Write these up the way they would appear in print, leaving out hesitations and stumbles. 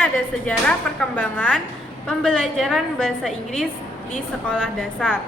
ada sejarah perkembangan pembelajaran bahasa Inggris di sekolah dasar.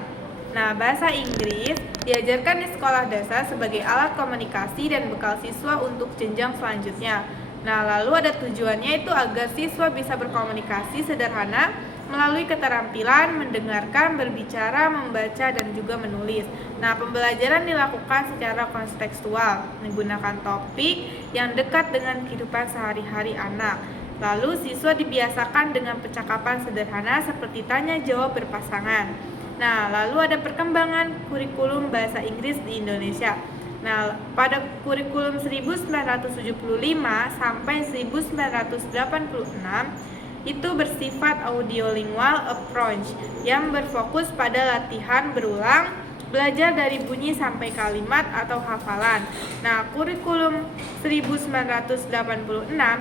Nah, bahasa Inggris diajarkan di sekolah dasar sebagai alat komunikasi dan bekal siswa untuk jenjang selanjutnya. Nah, lalu ada tujuannya itu agar siswa bisa berkomunikasi sederhana melalui keterampilan mendengarkan, berbicara, membaca, dan juga menulis. Nah, pembelajaran dilakukan secara kontekstual, menggunakan topik yang dekat dengan kehidupan sehari-hari anak. Lalu, siswa dibiasakan dengan percakapan sederhana seperti tanya jawab berpasangan. Nah, lalu ada perkembangan kurikulum bahasa Inggris di Indonesia. Nah, pada kurikulum 1975 sampai 1986 itu bersifat audiolingual approach yang berfokus pada latihan berulang, belajar dari bunyi sampai kalimat atau hafalan. Nah, kurikulum 1986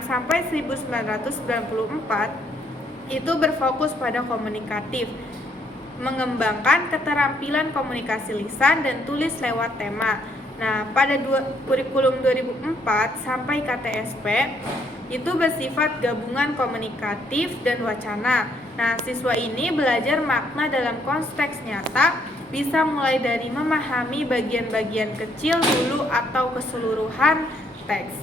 sampai 1994 itu berfokus pada komunikatif, mengembangkan keterampilan komunikasi lisan dan tulis lewat tema. Nah, pada kurikulum 2004 sampai KTSP itu bersifat gabungan komunikatif dan wacana. Nah, siswa ini belajar makna dalam konteks nyata, bisa mulai dari memahami bagian-bagian kecil dulu atau keseluruhan teks.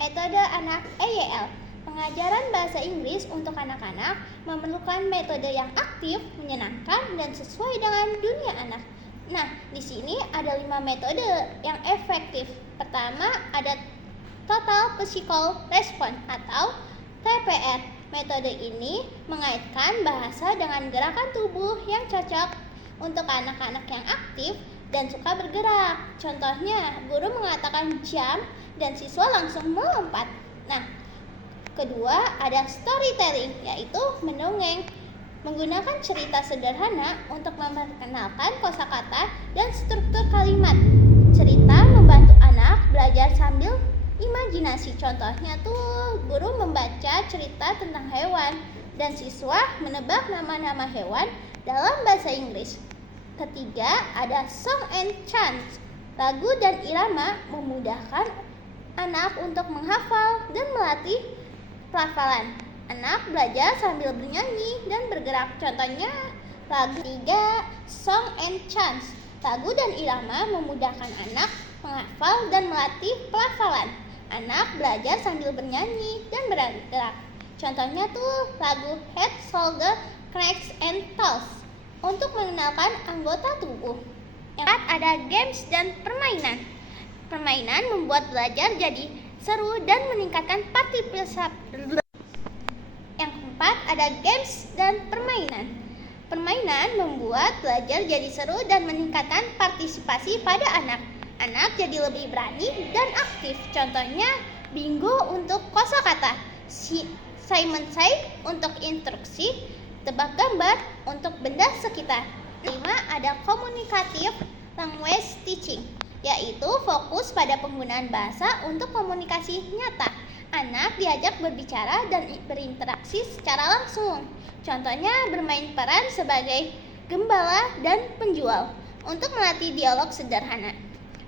Metode anak EYL. Pengajaran bahasa Inggris untuk anak-anak memerlukan metode yang aktif, menyenangkan, dan sesuai dengan dunia anak. Nah, di sini ada 5 metode yang efektif. Pertama, ada Total Physical Response atau TPR. Metode ini mengaitkan bahasa dengan gerakan tubuh yang cocok untuk anak-anak yang aktif dan suka bergerak. Contohnya, guru mengatakan jump dan siswa langsung melompat. Nah, kedua, ada storytelling, yaitu mendongeng. Menggunakan cerita sederhana untuk memperkenalkan kosakata dan struktur kalimat. Cerita membantu anak belajar sambil imajinasi. Contohnya tuh, guru membaca cerita tentang hewan dan siswa menebak nama-nama hewan dalam bahasa Inggris. Ketiga, ada song and chant. Lagu dan irama memudahkan anak untuk menghafal dan melatih pelafalan. Anak belajar sambil bernyanyi dan bergerak. Contohnya, lagu 3, song and chants. Lagu dan irama memudahkan anak menghafal dan melatih pelafalan. Anak belajar sambil bernyanyi dan bergerak. Contohnya tuh lagu Head, Shoulder, Necks, and Toes untuk mengenalkan anggota tubuh. Yang keempat, ada games dan permainan. Permainan membuat belajar jadi seru dan meningkatkan partisipasi. Yang keempat, ada games dan permainan. Permainan membuat belajar jadi seru dan meningkatkan partisipasi pada anak. Anak jadi lebih berani dan aktif. Contohnya, bingo untuk kosakata, Simon Say untuk instruksi, tebak gambar untuk benda sekitar. 5, ada communicative language teaching, yaitu fokus pada penggunaan bahasa untuk komunikasi nyata. Anak diajak berbicara dan berinteraksi secara langsung. Contohnya, bermain peran sebagai gembala dan penjual untuk melatih dialog sederhana.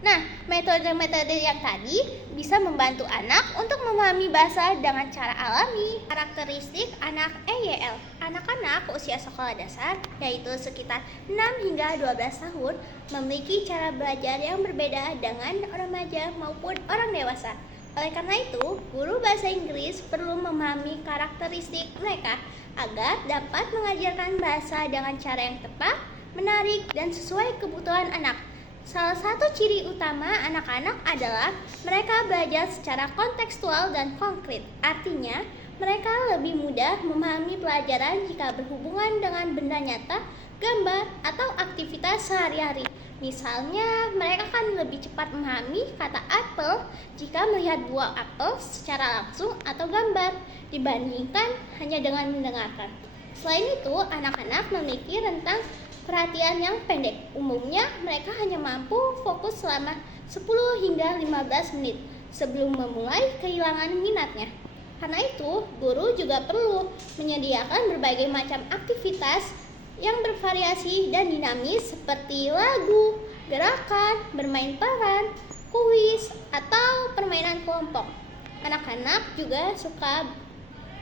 Nah, metode-metode yang tadi bisa membantu anak untuk memahami bahasa dengan cara alami. Karakteristik anak EYL. Anak-anak usia sekolah dasar, yaitu sekitar 6 hingga 12 tahun, memiliki cara belajar yang berbeda dengan remaja maupun orang dewasa. Oleh karena itu, guru bahasa Inggris perlu memahami karakteristik mereka agar dapat mengajarkan bahasa dengan cara yang tepat, menarik, dan sesuai kebutuhan anak. Salah satu ciri utama anak-anak adalah mereka belajar secara kontekstual dan konkret. Artinya, mereka lebih mudah memahami pelajaran jika berhubungan dengan benda nyata, gambar, atau aktivitas sehari-hari. Misalnya, mereka akan lebih cepat memahami kata apel jika melihat buah apel secara langsung atau gambar dibandingkan hanya dengan mendengarkan. Selain itu, anak-anak memiliki rentang perhatian yang pendek. Umumnya, mereka hanya mampu fokus selama 10 hingga 15 menit sebelum memulai kehilangan minatnya. Karena itu, guru juga perlu menyediakan berbagai macam aktivitas yang bervariasi dan dinamis seperti lagu, gerakan, bermain peran, kuis, atau kelompok. Anak-anak juga suka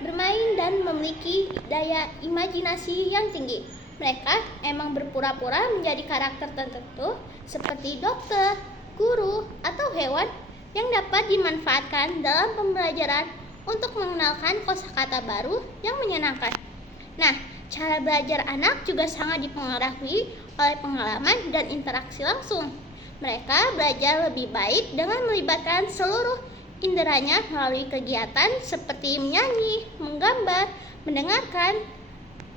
bermain dan memiliki daya imajinasi yang tinggi. Mereka emang berpura-pura menjadi karakter tertentu seperti dokter, guru, atau hewan yang dapat dimanfaatkan dalam pembelajaran untuk mengenalkan kosakata baru yang menyenangkan. Nah, cara belajar anak juga sangat dipengaruhi oleh pengalaman dan interaksi langsung. Mereka belajar lebih baik dengan melibatkan seluruh inderanya melalui kegiatan seperti menyanyi, menggambar, mendengarkan,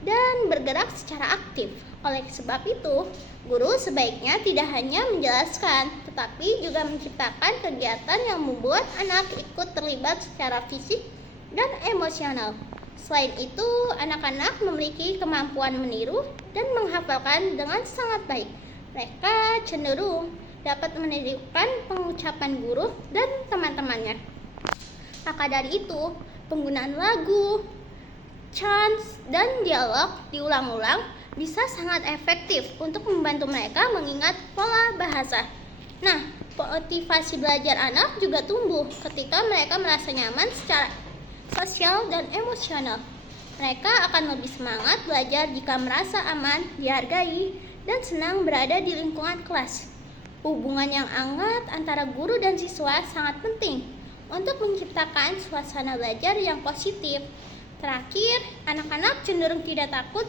dan bergerak secara aktif. Oleh sebab itu, guru sebaiknya tidak hanya menjelaskan, tetapi juga menciptakan kegiatan yang membuat anak ikut terlibat secara fisik dan emosional. Selain itu, anak-anak memiliki kemampuan meniru dan menghafalkan dengan sangat baik. Mereka cenderung dapat menirukan pengucapan guru dan teman-temannya. Maka dari itu, penggunaan lagu, chants, dan dialog diulang-ulang bisa sangat efektif untuk membantu mereka mengingat pola bahasa. Nah, motivasi belajar anak juga tumbuh ketika mereka merasa nyaman secara sosial dan emosional. Mereka akan lebih semangat belajar jika merasa aman, dihargai, dan senang berada di lingkungan kelas. Hubungan yang hangat antara guru dan siswa sangat penting untuk menciptakan suasana belajar yang positif. Terakhir, anak-anak cenderung tidak takut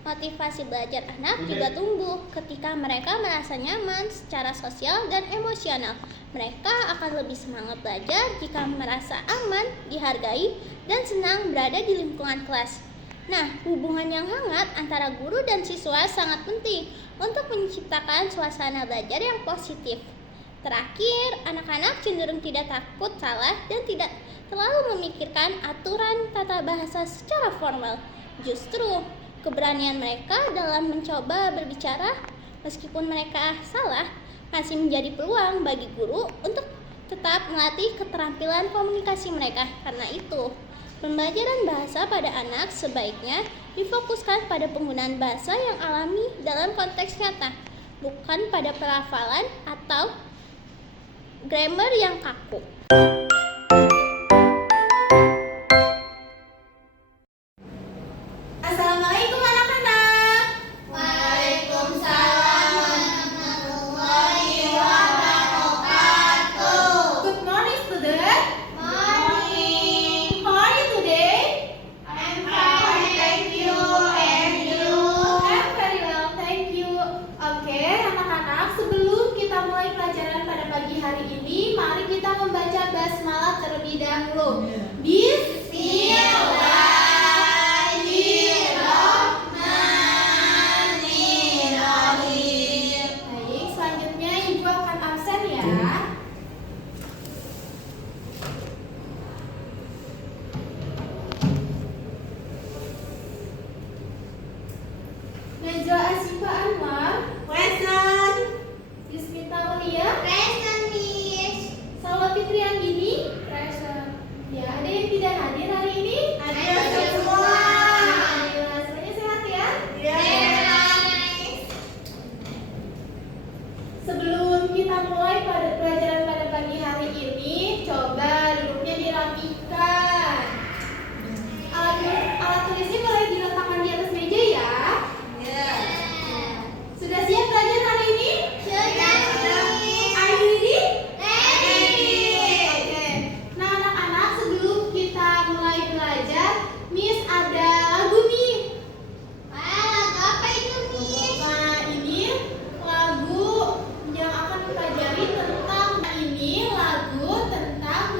Motivasi belajar anak juga tumbuh ketika mereka merasa nyaman secara sosial dan emosional. Mereka akan lebih semangat belajar jika merasa aman, dihargai, dan senang berada di lingkungan kelas. Nah, hubungan yang hangat antara guru dan siswa sangat penting untuk menciptakan suasana belajar yang positif. Terakhir, anak-anak cenderung tidak takut salah dan tidak terlalu memikirkan aturan tata bahasa secara formal. Justru, keberanian mereka dalam mencoba berbicara meskipun mereka salah masih menjadi peluang bagi guru untuk tetap melatih keterampilan komunikasi mereka. Karena itu, pembelajaran bahasa pada anak sebaiknya difokuskan pada penggunaan bahasa yang alami dalam konteks nyata, bukan pada pelafalan atau grammar yang kaku. Assalamualaikum anak-anak. Waalaikumsalam warahmatullahi wabarakatuh. Good morning student. Morning. How are you today? I'm fine, thank you. And you? I'm very well, thank you. Oke, anak-anak, sebelum kita mulai pelajaran pada pagi hari ini, mari kita membaca basmalah terlebih dahulu. Bismillahirrahmanirrahim. Baik, selanjutnya ibu akan absen ya. Najwa Asifa Anwar, Present. Yusmita Aulia, Present, Miss. Salwa Fitriandini, present. Ya, ada yang tidak hadir hari ini? Ada semua. Alhamdulillah, semuanya sehat ya? Ya. Sebelum kita mulai pada pelajaran pada pagi hari ini, coba duduknya dirapikan. Alat tulisnya boleh diletakkan di atas meja ya. Sudah siap belajar hari ini? Sudah, Miss. Are you ready? Ready. Oke. Nah, anak-anak, sebelum kita mulai belajar, Miss ada lagu nih. Wah, apa itu, Miss? Nah, ini lagu yang akan dipelajari tentang lagu tentang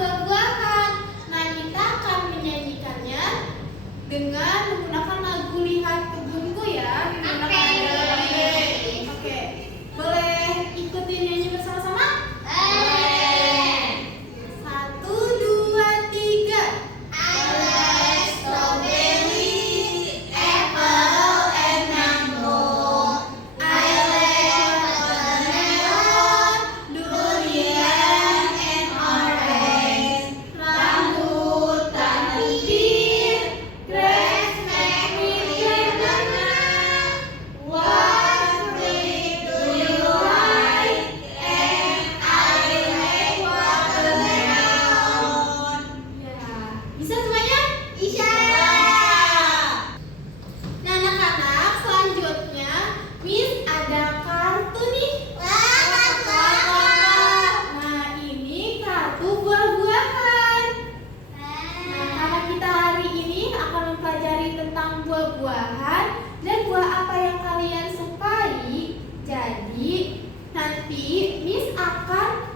Nanti Miss akan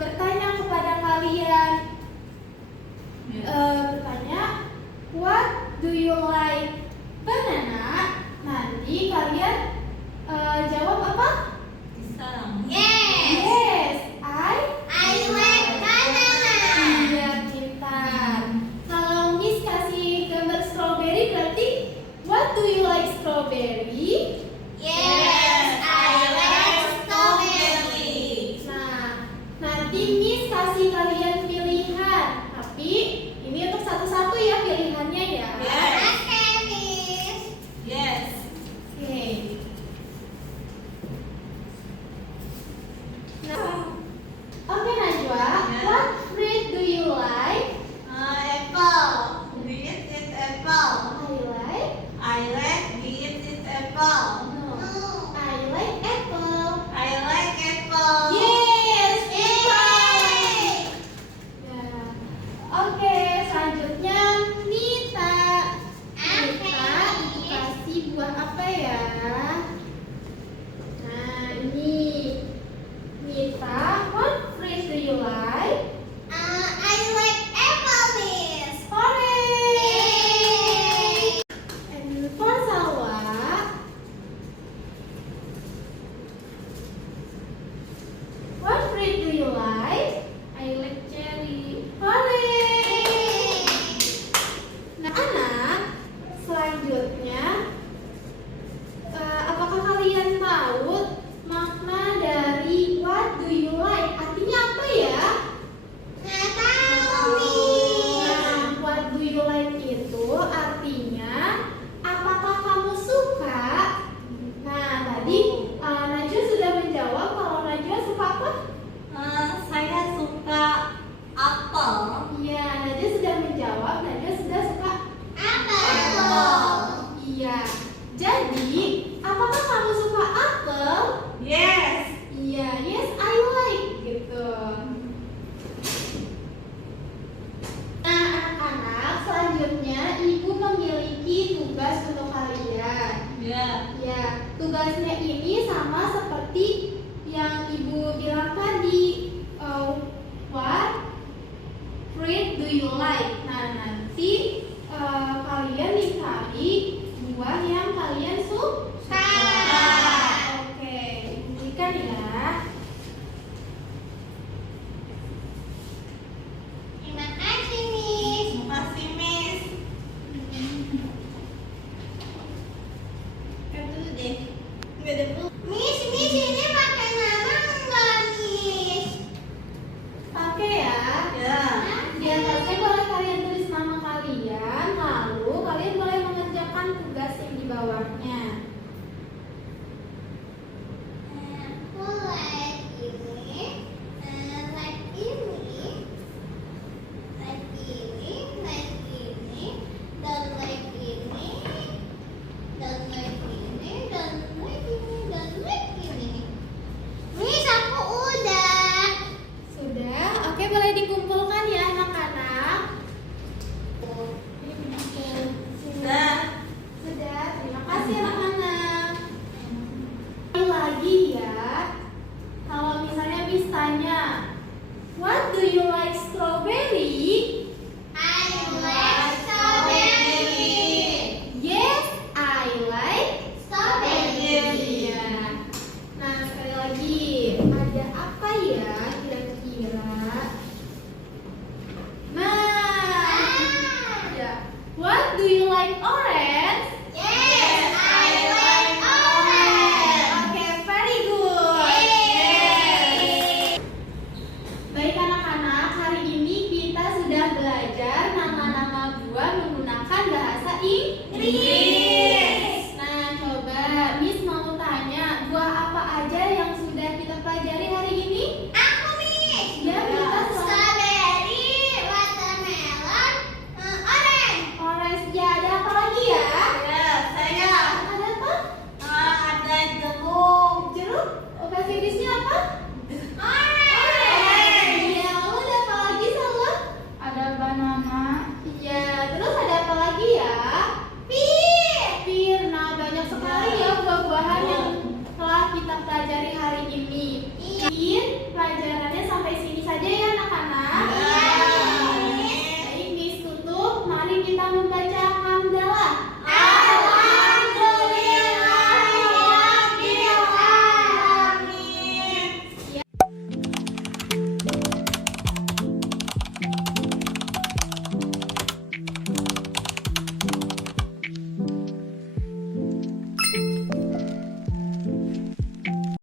bertanya kepada kalian. Bertanya, what do you like banana? Nanti kalian jawab apa? Yes, I like banana. Iya, pintar. Kalau Miss kasih gambar strawberry berarti what do you like strawberry? Nah, nanti Miss kasih kalian pilihan. Tapi ini untuk satu-satu ya pilihannya ya. Oke. Nah, oke Najwa, what fruit do you like? I like. No. I like apple. Yes, pintar. Ya. Oke, selanjutnya Nita. Nita, ibu kasih buah apa ya? Nah, ini. Nita, what fruit do you like? Orange. And for Salwa, what fruit do you like? I like cherry. Orange. Nah, anak, selanjutnya, apakah kalian tahu makna dari what do you like? Artinya apa ya? Nah, what do you like itu artinya apakah kamu suka? Nah, tadi Najwa sudah menjawab kalau Najwa suka apa? Saya suka apel. Iya, Najwa sudah menjawab. Najwa sudah suka Iya. Jadi, apakah kamu suka apel? Yes. Iya, yes I like gitu. Nah, anak-anak, selanjutnya Ibu memiliki tugas untuk kalian. Ya, tugasnya ini sama seperti yang Ibu bilang tadi. What fruit do you like? Nah, nanti kalian dicari buah yang kalian suka. Oke, berikan ya. Terima kasih, Miss. Kan dulu deh. Miss, ini pakai nama enggak, Miss? Pakai ya. Ya. Di atasnya boleh kalian tulis nama kalian, lalu kalian boleh mengerjakan tugas yang di bawahnya. Boleh. membaca